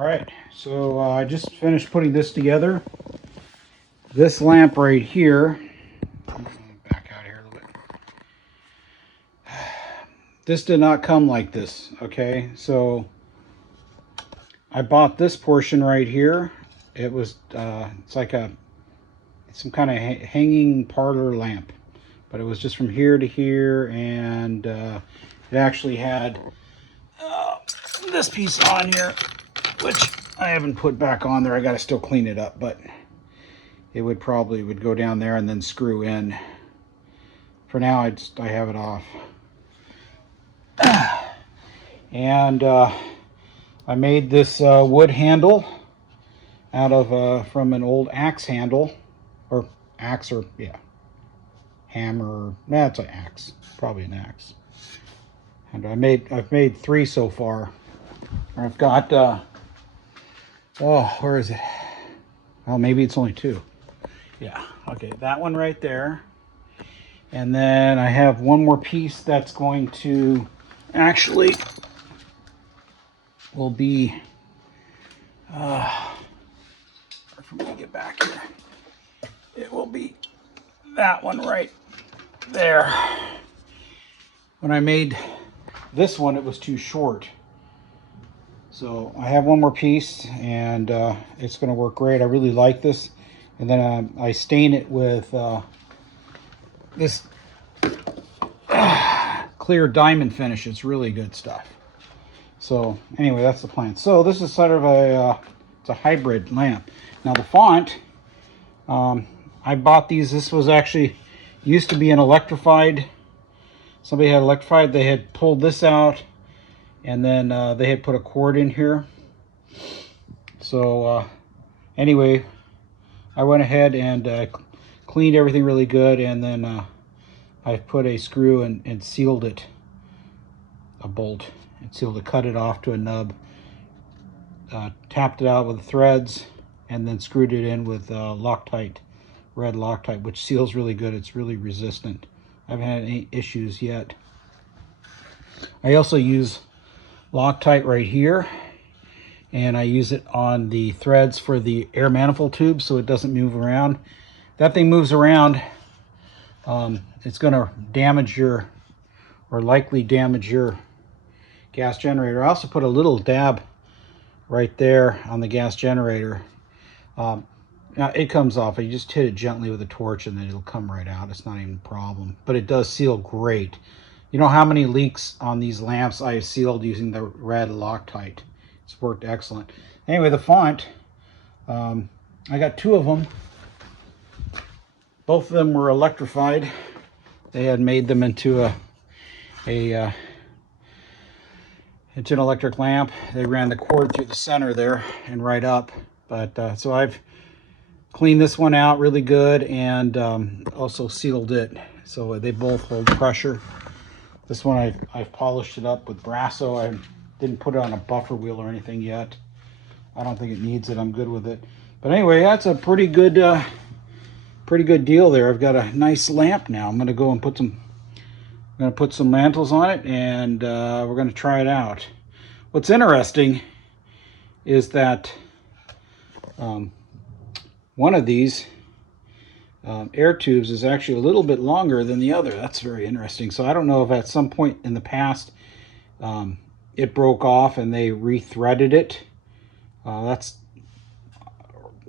All right, so I just finished putting this together. This lamp right here, back out here a little bit. This did not come like this, okay? So I bought this portion right here. It was, it's like some kind of hanging parlor lamp, but it was just from here to here, and it actually had this piece on here, which I haven't put back on there. I got to still clean it up, but it would probably go down there and then screw in. For now, I have it off. And I made this wood handle out of from an old axe handle, or axe, or yeah, hammer. Nah, it's an axe, probably an axe. And I've made 3 so far. I've got oh, where is it? Well, maybe it's only 2. Yeah, okay, that one right there. And then I have one more piece that's going to actually will be for me to get back here. It will be that one right there. When I made this one, it was too short. So I have one more piece, and it's going to work great. I really like this. And then I stain it with this clear diamond finish. It's really good stuff. So anyway, that's the plan. So this is sort of it's a hybrid lamp. Now the font, I bought these. This was actually used to be an electrified. Somebody had electrified. They had pulled this out, and then they had put a cord in here. So anyway, I went ahead and cleaned everything really good, and then I put a screw and sealed it, a bolt, and sealed it, cut it off to a nub, tapped it out with the threads, and then screwed it in with Loctite, red Loctite, which seals really good. It's really resistant. I haven't had any issues yet. I also use Loctite right here, and I use it on the threads for the air manifold tube so it doesn't move around. That thing moves around, it's going to damage your, or likely damage your gas generator. I also put a little dab right there on the gas generator. Now it comes off. You just hit it gently with a torch and then it'll come right out. It's not even a problem, but it does seal great. You know how many leaks on these lamps I sealed using the red Loctite? It's worked excellent. Anyway, the font, I got 2 of them. Both of them were electrified. They had made them into it's an electric lamp. They ran the cord through the center there and right up. But so I've cleaned this one out really good, and also sealed it so they both hold pressure. This one I've polished it up with Brasso. I didn't put it on a buffer wheel or anything yet. I don't think it needs it. I'm good with it. But anyway, that's a pretty good deal there. I've got a nice lamp now. I'm going to go and put some mantles on it, and we're going to try it out. What's interesting is that one of these air tubes is actually a little bit longer than the other. That's very interesting. So I don't know if at some point in the past it broke off and they rethreaded it. That's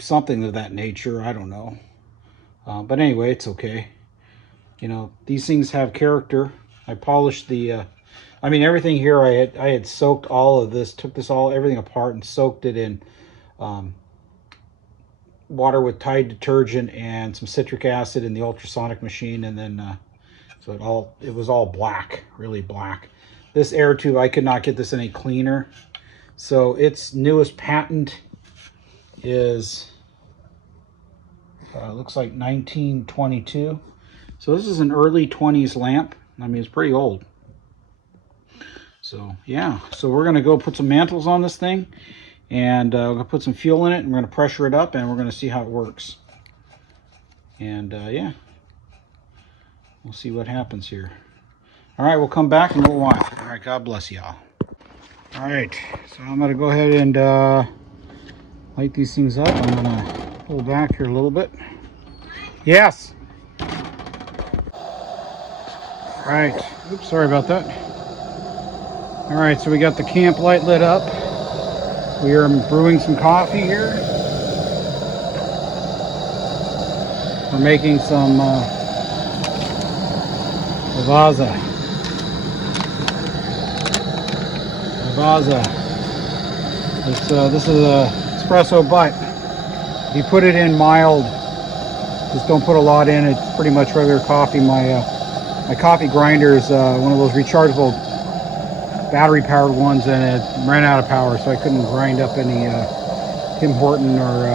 something of that nature. I don't know. But anyway, it's okay. You know, these things have character. I polished the, I mean, everything here I had soaked all of this, took everything apart and soaked it in water with Tide detergent and some citric acid in the ultrasonic machine, and then so it was all black, really black. This air tube, I could not get this any cleaner. So its newest patent is looks like 1922. So this is an early 20s lamp. I mean, it's pretty old. So yeah, so we're gonna go put some mantles on this thing, and we're gonna put some fuel in it, and we're gonna pressure it up, and we're gonna see how it works. And yeah, we'll see what happens here. All right, we'll come back in a little while. All right, God bless y'all. All right, so I'm gonna go ahead and light these things up. I'm gonna pull back here a little bit. Yes. All right. Oops, sorry about that. All right, so we got the camp light lit up. We are brewing some coffee here. We're making some Lavazza. This is a espresso, but if you put it in mild, just don't put a lot in. It's pretty much regular coffee. My coffee grinder is one of those rechargeable battery powered ones, and it ran out of power, so I couldn't grind up any Tim Horton or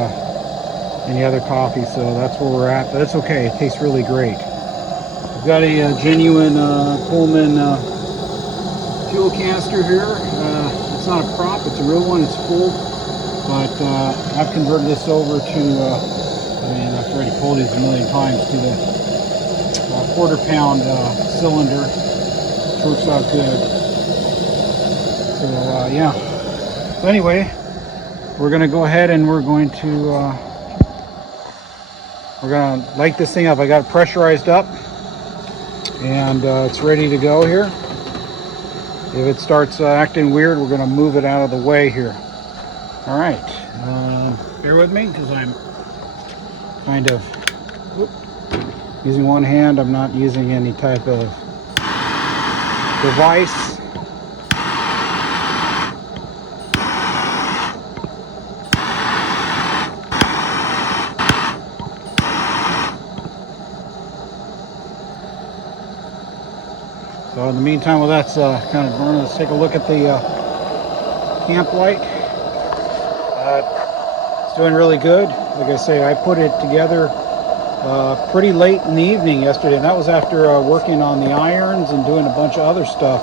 any other coffee. So that's where we're at, but it's okay. It tastes really great. We've got a genuine Coleman fuel canister here. It's not a prop, it's a real one, it's full, but I've converted this over to, I've already told you this a million times, to the quarter-pound cylinder, which works out good. So yeah. So anyway, we're going to go ahead and we're going to light this thing up. I got it pressurized up, and it's ready to go here. If it starts acting weird, we're going to move it out of the way here. All right, bear with me because I'm kind of using one hand. I'm not using any type of device. So in the meantime, while that's kind of burning, let's take a look at the camp light. It's doing really good. Like I say, I put it together pretty late in the evening yesterday, and that was after working on the irons and doing a bunch of other stuff.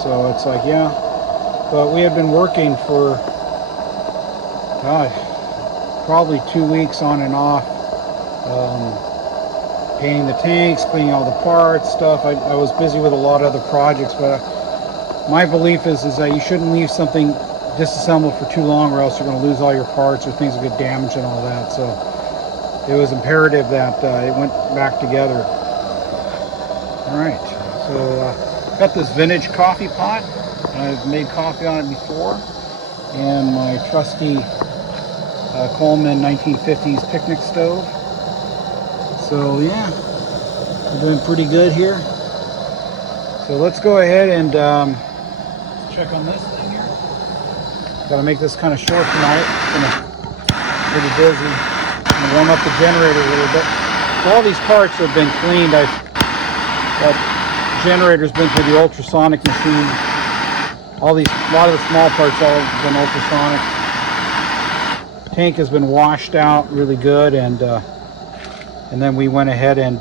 So it's like, yeah. But we had been working for, God, probably 2 weeks on and off. Painting the tanks, cleaning all the parts, stuff. I was busy with a lot of other projects, but my belief is that you shouldn't leave something disassembled for too long, or else you're going to lose all your parts, or things will get damaged and all that. So it was imperative that it went back together. All right, so got this vintage coffee pot. I've made coffee on it before, and my trusty Coleman 1950's picnic stove. So yeah, we're doing pretty good here. So let's go ahead and check on this thing here. Got to make this kind of short tonight. It's pretty busy. I'm gonna warm up the generator a little bit. So all these parts have been cleaned. That generator's been through the ultrasonic machine. A lot of the small parts all have been ultrasonic. Tank has been washed out really good, and then we went ahead and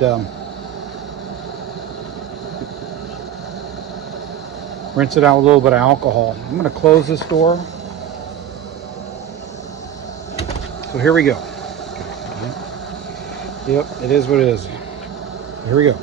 rinse it out with a little bit of alcohol. I'm going to close this door. So here we go. Yep, it is what it is. Here we go.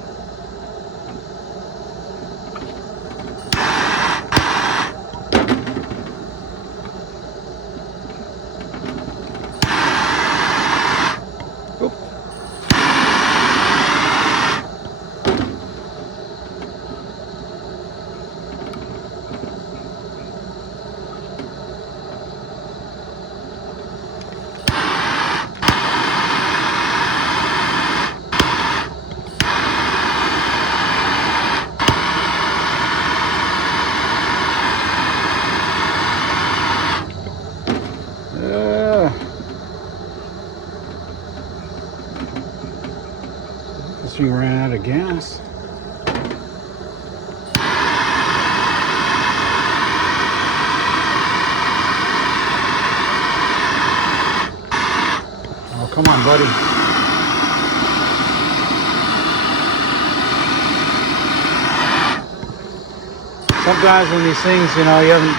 This thing ran out of gas. Oh, come on, buddy. Sometimes when these things, you haven't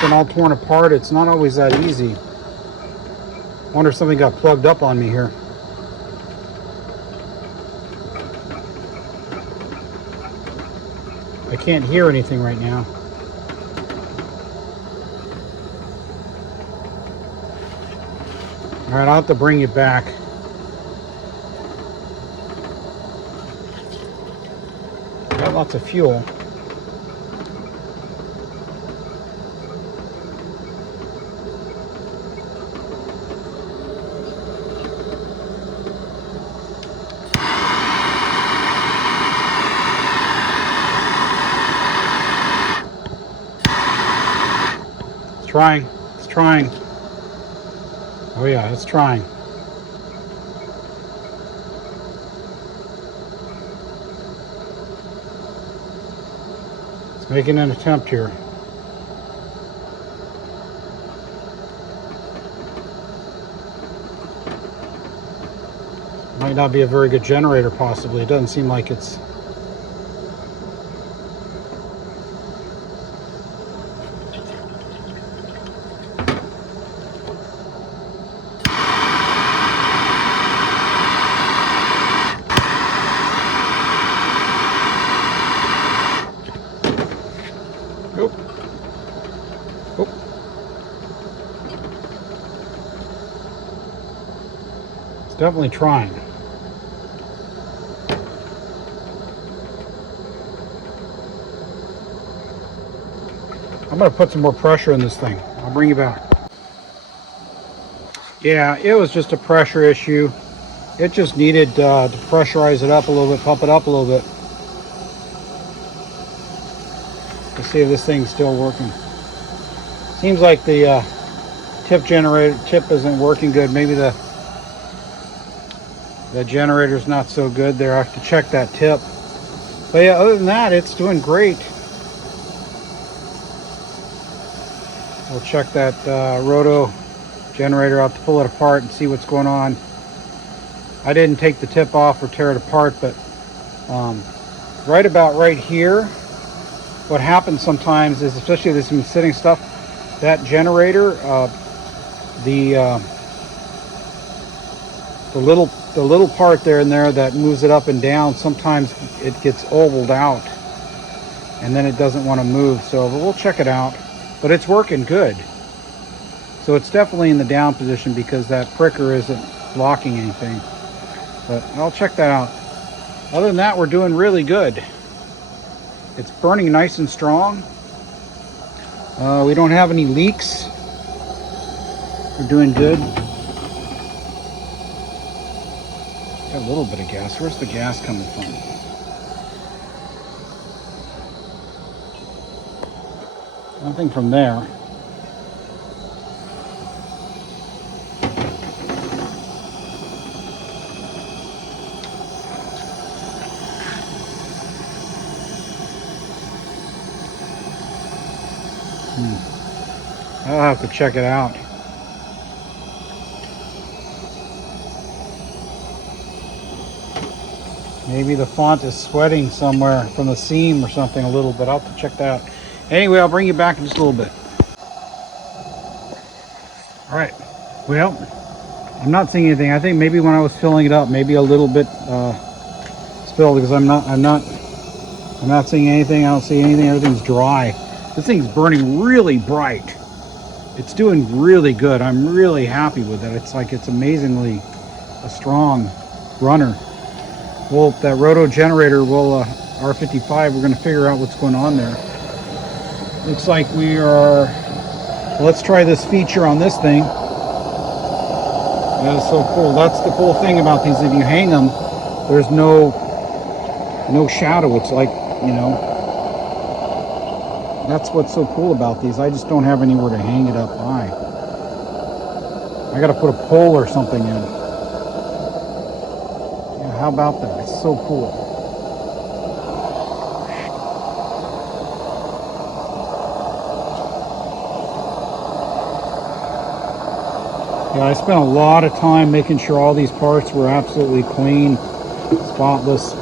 been all torn apart, it's not always that easy. I wonder if something got plugged up on me here. I can't hear anything right now. All right, I'll have to bring you back. Got lots of fuel. It's trying. It's trying. Oh yeah, it's trying. It's making an attempt here. Might not be a very good generator, possibly. It doesn't seem like it's... Nope. Oh. It's definitely trying. I'm going to put some more pressure in this thing. I'll bring you back. Yeah, it was just a pressure issue. It just needed to pressurize it up a little bit, pump it up a little bit. Let's see if this thing's still working. Seems like the tip isn't working good. Maybe the generator's not so good there. I have to check that tip. But yeah, other than that, it's doing great. We'll check that roto generator out to pull it apart and see what's going on. I didn't take the tip off or tear it apart, but right about right here, what happens sometimes is, especially this sitting stuff, that generator, the little part there and there that moves it up and down, sometimes it gets ovaled out and then it doesn't want to move. So we'll check it out, but it's working good. So it's definitely in the down position because that pricker isn't blocking anything. But I'll check that out. Other than that, we're doing really good. It's burning nice and strong. We don't have any leaks. We're doing good. Got a little bit of gas. Where's the gas coming from? Nothing from there. I'll have to check it out. Maybe the font is sweating somewhere from the seam or something a little bit. I'll have to check that out. Anyway, I'll bring you back in just a little bit. All right. Well, I'm not seeing anything. I think maybe when I was filling it up, maybe a little bit spilled because I'm not seeing anything. I don't see anything. Everything's dry. This thing's burning really bright. It's doing really good. I'm really happy with it. It's like it's amazingly a strong runner. Well, that roto generator will R55. We're going to figure out what's going on there. Looks like we are. Let's try this feature on this thing. That is so cool. That's the cool thing about these. If you hang them, there's no shadow. It's like, you know. That's what's so cool about these. I just don't have anywhere to hang it up high. I got to put a pole or something in. Yeah, how about that? It's so cool. Yeah, I spent a lot of time making sure all these parts were absolutely clean, spotless.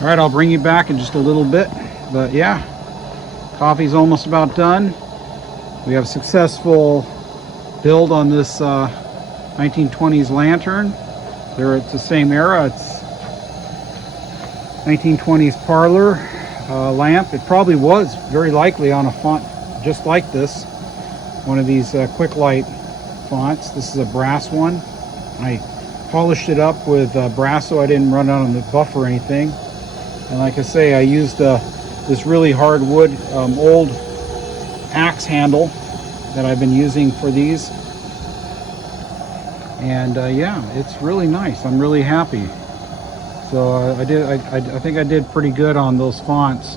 All right, I'll bring you back in just a little bit. But yeah, coffee's almost about done. We have a successful build on this 1920s lantern. It's the same era. It's 1920s Parlor lamp. It probably was very likely on a font just like this. one of these Quicklite fonts. This is a brass one. I polished it up with brass so I didn't run out on the buff or anything. And like I say, I used this really hard wood old axe handle that I've been using for these. And yeah, it's really nice. I'm really happy. So I think I did pretty good on those fonts.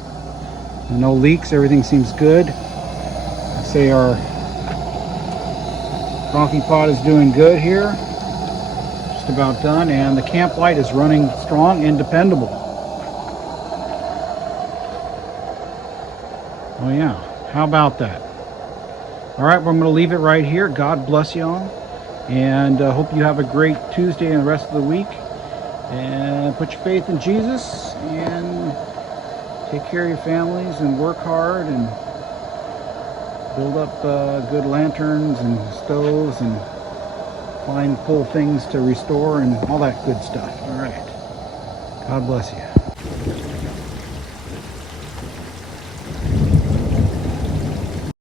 No leaks, everything seems good. I say our coffee pot is doing good here. Just about done, and the camp light is running strong and dependable. Oh yeah, how about that? All right, well, I'm going to leave it right here. God bless y'all, and hope you have a great Tuesday and the rest of the week. And put your faith in Jesus, and take care of your families, and work hard, and build up good lanterns and stoves, and find cool things to restore and all that good stuff. All right. God bless you.